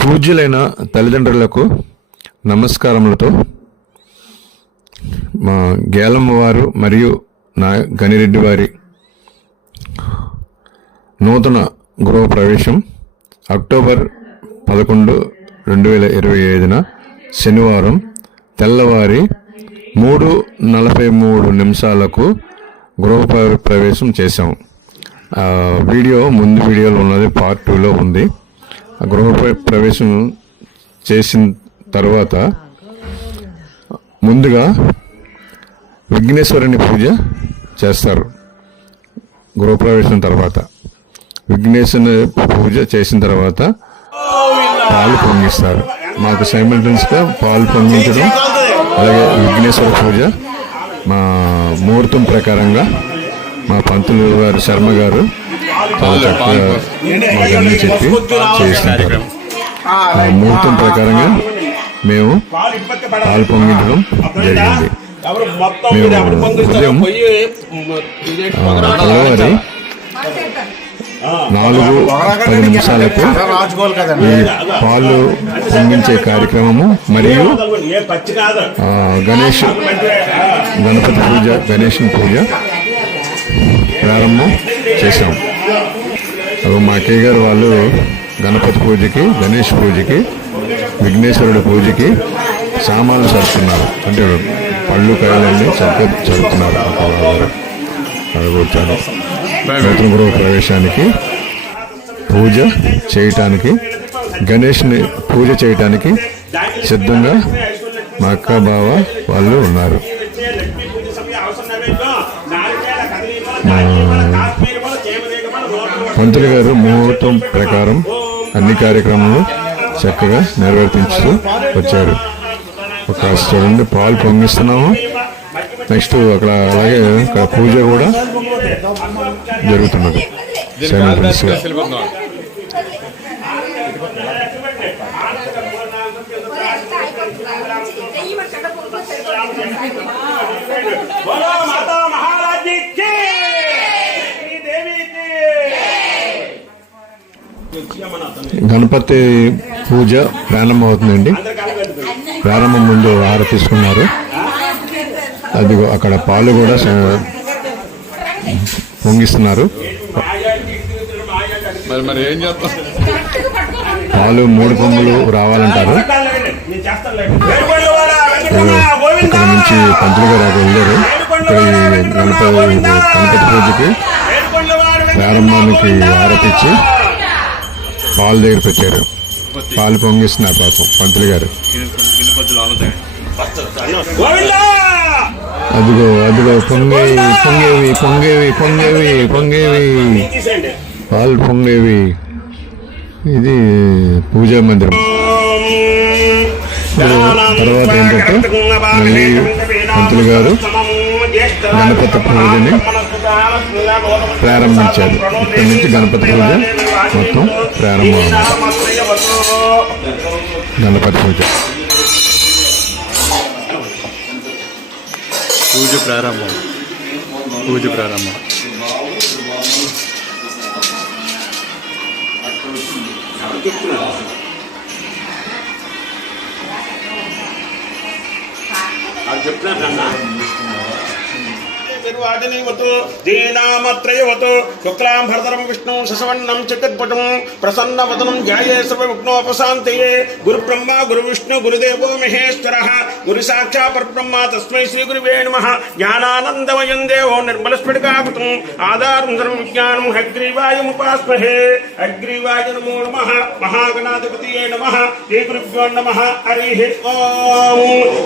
పూజ్యులైన తల్లిదండ్రులకు నమస్కారములతో మా గేలమ్మ వారు మరియు నా గనిరెడ్డి వారి నూతన గృహ ప్రవేశం అక్టోబర్ 11, 2025 శనివారం తెల్లవారి 3:43 గృహ ప్రవేశం చేశాం. వీడియో ముందు వీడియోలో ఉన్నది, పార్ట్ 2లో ఉంది. గృహ ప్రవేశం చేసిన తర్వాత ముందుగా విఘ్నేశ్వరుని పూజ చేస్తారు. గృహప్రవేశం తర్వాత విఘ్నేశ్వరుని పూజ చేసిన తర్వాత పాలు పొంగిస్తారు. మాకు సైమల్టేనియస్గా పాలు పొంగించడం, అలాగే విఘ్నేశ్వర పూజ మా ముహూర్తం ప్రకారంగా మా పంతులు గారు శర్మ గారు చాలా చక్కగా మాకు అన్నీ చెప్పి చేస్తుంటారు. ఆ ముహూర్తం ప్రకారంగా మేము పాలు పొంగించడం జరిగింది. మేము ఉదయం తెల్లవారి 4:10 ఈ పాలు పొంగించే కార్యక్రమము మరియు గణపతి పూజ, గణేశుని పూజ ప్రారంభం చేశాం. మా అక్కయ్య గారు వాళ్ళు గణపతి పూజకి, గణేష్ పూజకి, విఘ్నేశ్వరుడి పూజకి సామాన్లు చదువుతున్నారు. అంటే పళ్ళు కాయలన్నీ చక్కగా చదువుతున్నారు. అడగొచ్చాను నూతన గృహ ప్రవేశానికి పూజ చేయటానికి, గణేష్ని పూజ చేయటానికి సిద్ధంగా మా అక్క బావ వాళ్ళు ఉన్నారు. పంతులు గారు ముహూర్తం ప్రకారం అన్ని కార్యక్రమాలు చక్కగా నిర్వర్తించుతూ వచ్చారు. ఒక చూడండి, పాలు పొంగిస్తున్నాము. నెక్స్ట్ అక్కడ అలాగే అక్కడ పూజ కూడా జరుగుతున్నది సైమల్టేనియస్గా. గణపతి పూజ ప్రారంభమవుతుందండి. ప్రారంభం ముందు హారతి తీసుకున్నారు. అదిగో అక్కడ పాలు కూడా పొంగిస్తున్నారు. పాలు 3 పొంగులు రావాలంటారు. ఇక్కడ నుంచి పంతులు గారు వెళ్ళారు. ఇక్కడ గణపతి పూజకి ప్రారంభానికి హారతిచ్చి పాలు దగ్గర పెట్టారు. పాలు పొంగిస్తున్నారు పాపం పంతులు గారు. అదిగో అదిగో పొంగేవి పొంగేవి పొంగేవి పొంగేవి పొంగేవి పాలు పొంగేవి. ఇది పూజా మందిరం. తర్వాత ఏంటంటే మళ్ళీ పంతులు గారు గణపతి పూజని ప్రారంభించారు. ఇక్కడి నుంచి గణపతి పూజ మొత్తం ప్రారంభం. గణపతి పూజ ప్రారంభం. శుక్లాంబరధరం విష్ణు శశవన్నం చతుర్భుజం ప్రసన్నవదనం ధ్యాయే సర్వవిఘ్నోపశాంతయే. గురు బ్రహ్మ గురు విష్ణు గురుదేవో మహేశ్వర గురు సాక్షాత్ పరబ్రహ్మ తస్మై శ్రీ గురువే నమః. జ్ఞానానందమయం దేవో నిర్మలస్ఫటికాకృతం ఆధారం సర్వ విజ్ఞానం హయగ్రీవాయముపాస్మహే. హయగ్రీవాయ నమో నమః. మహాగణాధిపతయే నమః. శ్రీ గురుభ్యో నమః. హరి ఓం.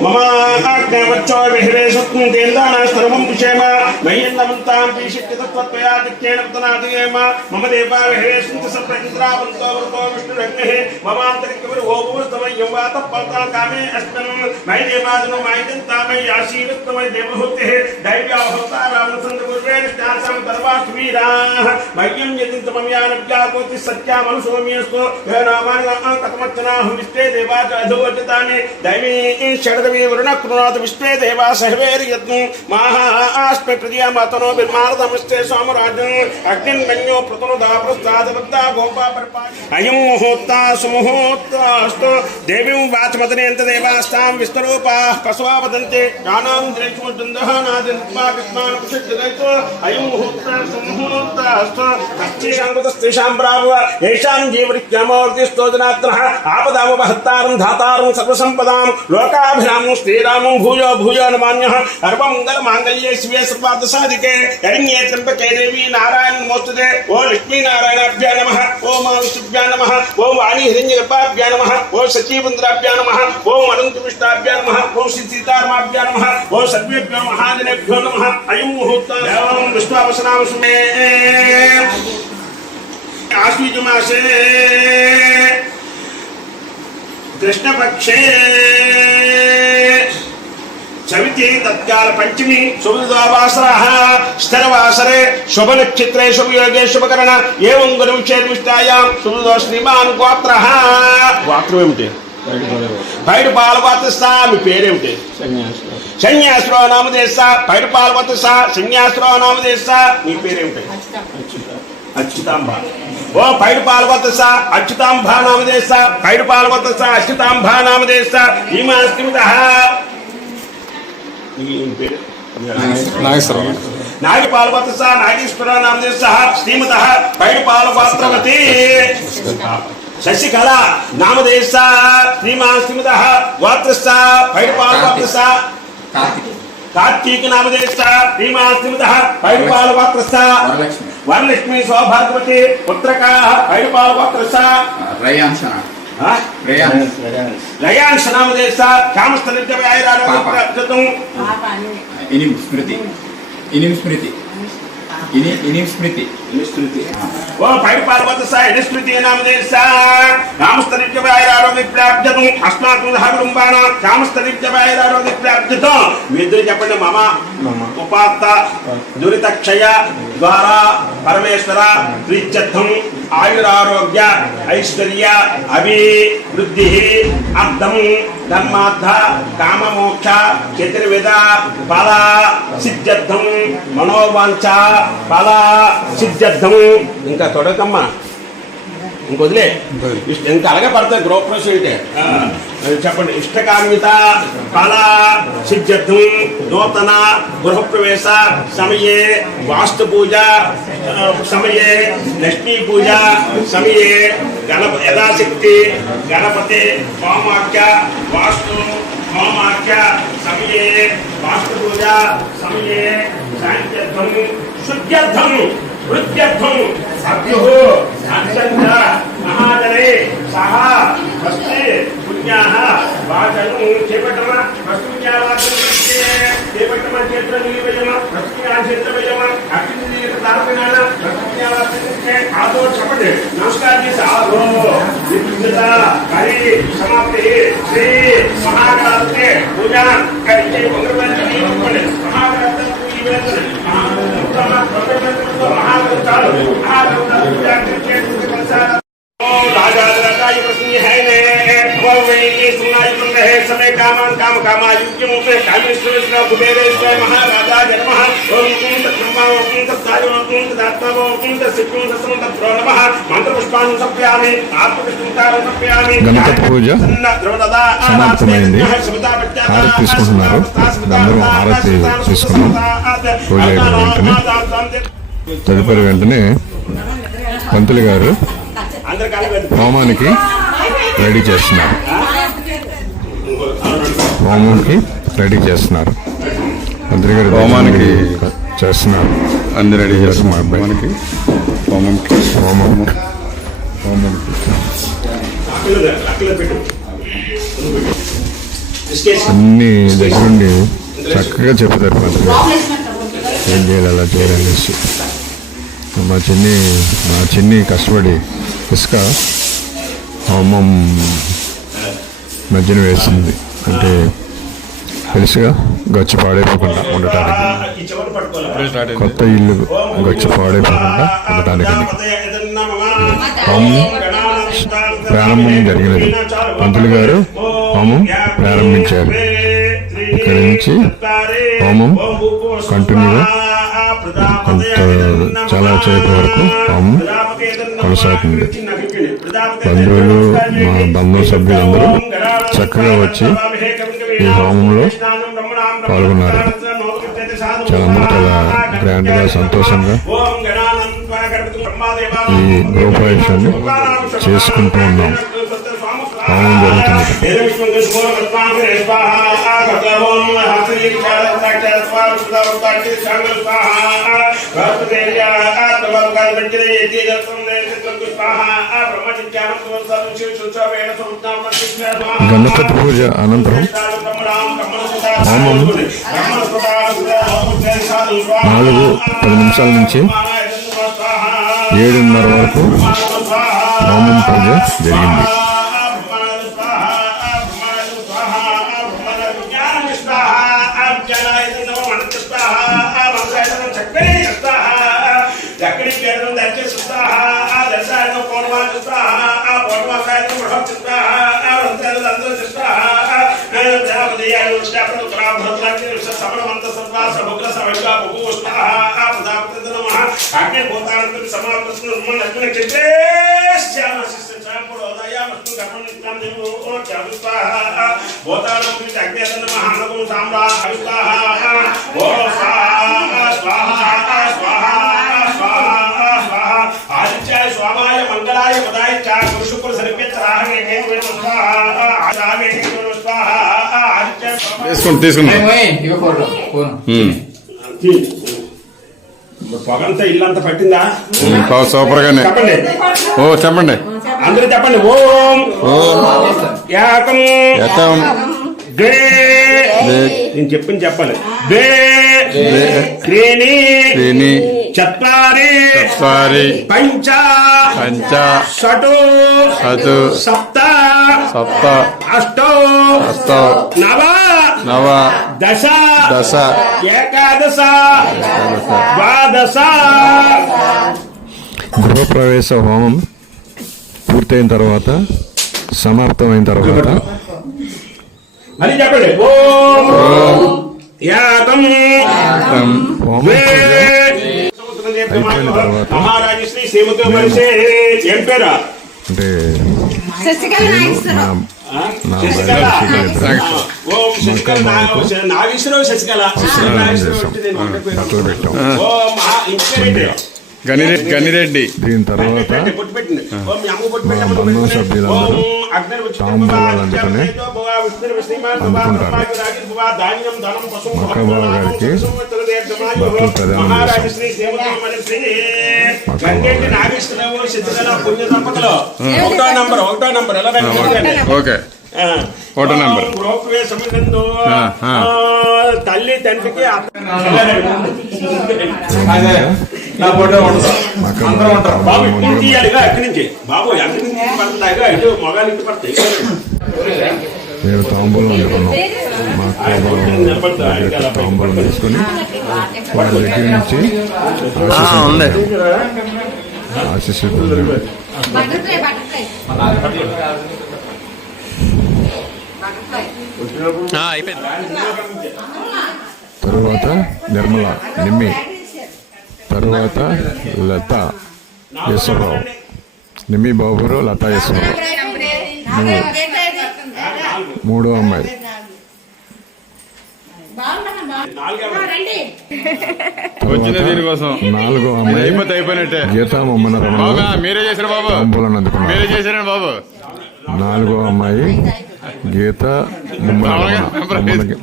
మమాజ్ఞావచ్చో విహరే సత్యం తేందానా సర్వం విషేమ మయ్యన్నమంతాం పీషిత్య తత్వత్వయా దిక్కేన పతనాదియేమ. మమ దేవా విహరే సంత సప్త ఇంద్రావంతో వృతో విష్ణురగ్నిః మమాంతరికవిరు ఓపువృతమయ్యం వాత పల్తా కామే అస్మిన్ మై దేవాదను మైదంతామై ఆశీర్వత్తమై దేవహూతిః దైవ్యావతారాం సంత గురువేణ జ్ఞాసం పరమాత్మీరాః మయ్యం యదింతమమ్యానవ్యాకోతి సత్యామనుసోమ్యస్తు వేనామాని కథమచ్చనాహం విశ్వే దేవాచ అధోవచతాని దైవీ షడదవీ వరుణ కృణాత్ విశ్వే దేవా సహవేర్యత్ను మహా अस्मै प्रदियामातनो बिर्मानतमस्ते सोमराजं अग्निन्मन्यो प्रतनुदा प्रस्तादवद्दा गोपा परिपालि अयं मुहूर्ता सुमुहूर्तास्तु देवीं वाचमदनेन्त देवास्तां विस्तरूपाः पशवा वदन्ते गानां द्रेषु दन्दहानादित्वा कृष्णान् प्रसिद्धदैतो अयं मुहूर्ता सुमुहूर्तास्तु तच्चेषां प्राभव येषां जीवरिक्यमूर्तिस्तोजनात्रः आपदामपहत्तारं धातारं सर्वसम्पदां लोकाभिरामं श्रीरामं भूयो भूयो नमान्यः सर्वमङ्गलमाङ्गल्ये शिवे सर्वार्थसाधिके शरण्ये त्र्यम्बके देवी नारायण नमोस्तुते ओ लक्ष्मीनारायणाभ्यां नमः ओं महाविष्णुभ्यां नमः ओं वाणी हिरण्यगर्भाभ्यां नमः ओं सचीवन्द्राभ्यां नमः ओं अनन्तविष्टाभ्यां नमः ओं श्रीसीतारामाभ्यां नमः ओं सर्वेभ्यो महाजनेभ्यो नमः अयं मुहूर्तः एवं विश्वावसनाम सुमे आश्विजमासे कृष्णपक्षे चविति तत्काल पंचमी शुभवासरः स्थिरवासरे शुभनक्षत्रे शुभयोगे शुभकरण एवं गुरुविषयविष्टायां शुभदो श्रीमान् गोत्रः गोत्रम् ఏమిటి పైడిపాలవతసా మీ పేరేమిటి సన్యాసరావు నామదేశ పైడిపాలవతసా సన్యాసరావు నామదేశ మీ పేరేమిటి అచ్యుతాంబ ఓ పైడిపాలవతస అచ్యుతాంబ నామదేశ పైడిపాలవతస అచ్యుతాంబ నామదేశ ఈమాస్తిమితః नागपालवतसा नागेश्वर नामदेश श्रीमतः पैडपालपात्रवती शशिकला नामदेश श्रीमान् श्रीमतः वात्रस्थ पैडपालवतस कार्तिक नामदेश श्रीमान् श्रीमतः पैडपालपात्रस्थ वरलक्ष्मी सौभाग्यवती पुत्रका पैडपालपात्रस्थ रयांश नामदेश श्यामस्थलित्यवैरारोग्यं इनिम स्मृति वो पैडपालवतस इनिस्मृति नामदेश श्यामस्थलित्यवैरारोग्यप्राप्त्यं अस्माकं कुटुम्बानां श्यामस्थलित्यवैरारोग्यप्राप्त्यं विद्युत् చెప్పండి మమ ఉపాత్త దురితక్షయ ద్వారా పరమేశ్వర ప్రీత్యర్థం ఆయురారోగ్య ఐశ్వర్య అభివృద్ధి అర్థం ధర్మార్థ కామమోక్ష చతుర్విధ ఫల సిద్ధ్యర్థం మనోవాంఛ ఫల సిద్ధ్యర్థం ఇంకా తొడకమ్మా ఇంకొదిలే ఇంకా అలాగే పడతాయి గృహప్రవేశం అంటే చెప్పండి ఇష్టకామిత ఫల సిద్ధ్యర్థం నూతన గృహప్రవేశ సమయే వాస్తు పూజ సమయే లక్ష్మీ పూజ సమయే యథాశక్తి గణపతి హోమాఖ్య వాస్తు హోమాఖ్య సమయే వాస్తు పూజ సమయే శాంత్యర్థం శుద్ధ్యర్థం వృత్త్యర్థం సభ్యుః అత్యంత మహాజనే సహ వస్తే పుణ్యాః వాచనం చేపట్టమ వస్తున్యావాచనం చేపట్టమ చేత్ర నిలవయమ వస్తున్యా చేత్ర వయమ అగ్ని తారకనాన వస్తున్యావాచనం ఆదో చెప్పండి నమస్కారం చేసి ఆదో విద్యుత హరి సమాప్తి శ్రీ మహాగణాధిపతి పూజ కరిచే మంగళవారం చెప్పండి మహాగణాధిపతి समय कामान काम कामायुक्यम कामेश्वरेश्वर कुबेरेश्वर महाराजा जन्मः ओम तत्ब्रह्मा ओम तत्साय ओम तदात्मा ओम तत्सिद्धं तस्मं तत्प्रो नमः मंत्रपुष्पान् समर्पयामि आत्मविष्णुतारं समर्पयामि గణపతి పూజ సమాప్తమైంది. హారతి తీసుకుంటున్నారు. అందరూ హారతి తీసుకున్నాం. పూజ అయిన వెంటనే తదుపరి వెంటనే పంతులు గారు హోమానికి రెడీ చేస్తున్నారు. హోమంకి రెడీ చేస్తున్నారు. పంతులు గారు హోమానికి చేస్తున్నారు. అన్ని రెడీ చేస్తున్నారు. మనకి హోమంకి అన్ని దగ్గరుండి చక్కగా చెప్తారు పంతులు గారు ఏం చేయాలి అలా చేయాలనేసి. మా చిన్ని కష్టపడి ఇసుక హోమం మధ్యన వేసింది. అంటే తెలుసుగా గచ్చు పాడైపోకుండా ఉండటానికి, కొత్త ఇల్లు గచ్చు పాడైపోకుండా ఉండటానికి హోమం ప్రారంభం జరిగినది. పంతులు గారు హోమం ప్రారంభించారు. ఇక్కడ ఇక్కడి నుంచి హోమం కంటిన్యూగా కొంత చాలా సేపు వరకు హోమం కొనసాగుతుంది. బంధువులు మా బంధువు సభ్యులందరూ చక్కగా వచ్చి ఈ హోమంలో పాల్గొన్నారు. చాలా గ్రాండ్గా సంతోషంగా ఈ గృహప్రవేశాన్ని చేసుకుంటూ ఉన్నాం. హోమం జరుగుతుంది. గణపతి పూజ అనంతరం హోమం 4-10 నిమిషాల నుంచి 7:30 వరకు హోమం పూజ జరిగింది. తీసుకున్నా పొగంతా ఇల్లంతా పట్టిందా? సూపర్ గానే. చెప్పండి. ఓ చెప్పండి, అందరూ చెప్పండి. ఓం యాకం దే. నేను చెప్పింది చెప్పాలి. దే శ్రేణి చత్వారి పంచ షటు సప్త అష్టౌ నవ దశ ఏకాదశ ద్వాదశ. గృహప్రవేశ హోమం పూర్తయిన తర్వాత, సమాప్తమైన తర్వాత అని చెప్పండి. ఓం యాకం అయిపోయిన తర్వాత మహారాజు శ్రీ శ్రీమతి మనిషి ఏం పేరు అంటే నాగేశ్వరరావు శశికళ బట్టలు పెట్టాం. గనిరెడ్డి. దీని తర్వాత మా బంధువు సభ్యులందరూ తాంబూలాలు అందుకుని అందుకుంటారు. మక్కబావ గారికి బట్టలు ప్రదానం చేశాం. ఒకటో నంబర్ ఓకే, ఒకటో నంబర్. తల్లి తండ్రికి బాబు ఇంటికి తీయాలిగా అక్కడి నుంచి. బాబు అక్కడి నుంచి పడతాయిగా, ఇటు మొగాలు ఇంటి పడతాయి. మేము తాంబూలం అందుకున్నాం. మా అక్క తాంబూలం తీసుకొని వాళ్ళ దగ్గర నుంచి ఆశీస్సులు పొందాము. తరువాత నిర్మల నిమ్మి, తరువాత లత ఈశ్వరరావు, నిమ్మి బాబురావు, లతా ఈశ్వరరావు మూడో అమ్మాయి. వచ్చిన దీనికోసం నాలుగో అమ్మాయి అయిపోయినట్టే. గీతా మొమ్మన రమణ మీరే చేశారు బాబు, తాంబూలం అందుకున్నారు. మీరే చేశారండి బాబు. నాలుగో అమ్మాయి గీత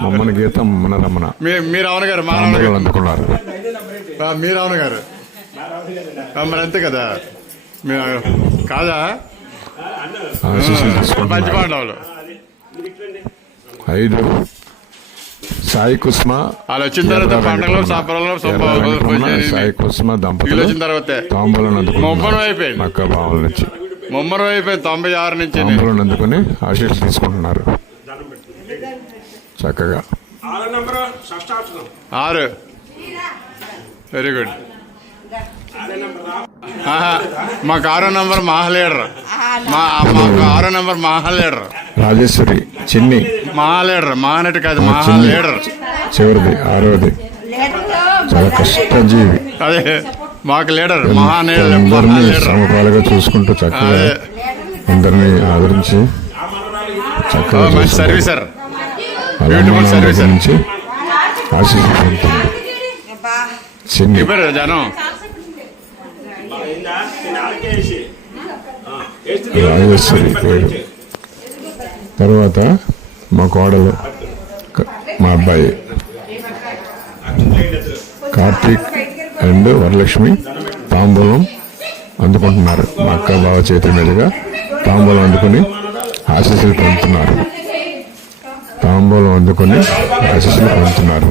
మొమ్మన గీత మొమ్మన రమణ మీరు అవును గారు, మా తాంబూలం అందుకున్నారు. మీరు అవును గారు, మరి అంతే కదా, మీరు కాదా ఆశీస్సులు తీసుకుంటున్నారు. పంచపాండవులు. 5 సాయి కుస్మ వాళ్ళు వచ్చిన తర్వాత పండుగలు సాయి కుస్మ దంపతులు వచ్చిన తర్వాత తాంబూలం ముమ్మరం అయిపోయింది. మక్క బావుల నుంచి ముమ్మరం అయిపోయింది. 96 నుంచి తాంబూలం అందుకుని ఆశీస్సులు తీసుకుంటున్నారు చక్కగా. 6 వెరీ గుడ్. మాకు 6వ నంబర్ మహా లీడర్. మాకు 6వ నంబర్ మహా లీడర్ రాజేశ్వరి చిన్ని మహా లీడర్ మహానటి కాదు ఆ మహా చిన్ని లీడర్. చివరిది 6వది చాలా కష్టజీవి. అదే మాకు లీడర్ మహా అందరినీ లీడర్. సమపాలుగా చూసుకుంటూ చక్కగా అదే అందరినీ ఆదరించి చక్కగా మంచి చూసుకుంటూ సర్వీసర్. వాళ్ళ బ్యూటిఫుల్ అమ్మ నాన్న దగ్గర సర్వీసర్. నుంచి ఆశీస్సులు పొందుతుంది చిన్ని. ఇప్పుడు జనం రాజేశ్వరి పేరు. తర్వాత మా కోడలు మా అబ్బాయి కార్తీక్ అండ్ వరలక్ష్మి తాంబూలం అందుకుంటున్నారు. మా అక్క బావ చేతుల మీదుగా తాంబూలం అందుకుని ఆశీస్సులు పొందుతున్నారు. తాంబూలం అందుకుని ఆశీస్సులు పొందుతున్నారు.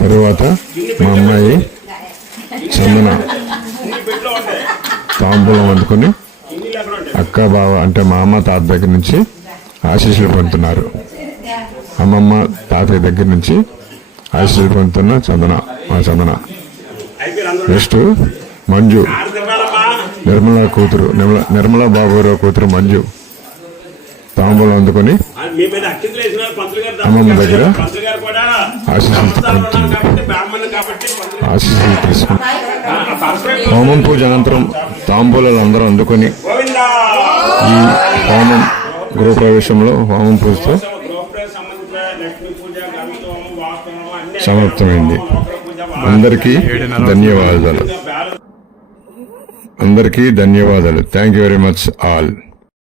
తరువాత మా అమ్మాయి చందన తాంబూలం అందుకుని అక్క బావ అంటే మా అమ్మ తాత దగ్గర నుంచి ఆశీస్సులు పొందుతున్నారు. అమ్మమ్మ తాతయ్య దగ్గర నుంచి ఆశీస్సులు పొందుతున్న చందన మా చందన. నెక్స్ట్ మంజు నిర్మలా కూతురు నిర్మలా బాబురావు కూతురు మంజు తాంబూలం అందుకొని అమ్మమ్మ దగ్గర ఆశీస్సులు పొందుతుంది. ఆశీస్సులు తీసుకుని హోమం పూజ అనంతరం తాంబూలాలు అందరూ అందుకొని ఈ హోమం గృహప్రవేశంలో హోమం పూజతో సమాప్తమైంది. అందరికీ ధన్యవాదాలు. Thank you very much all.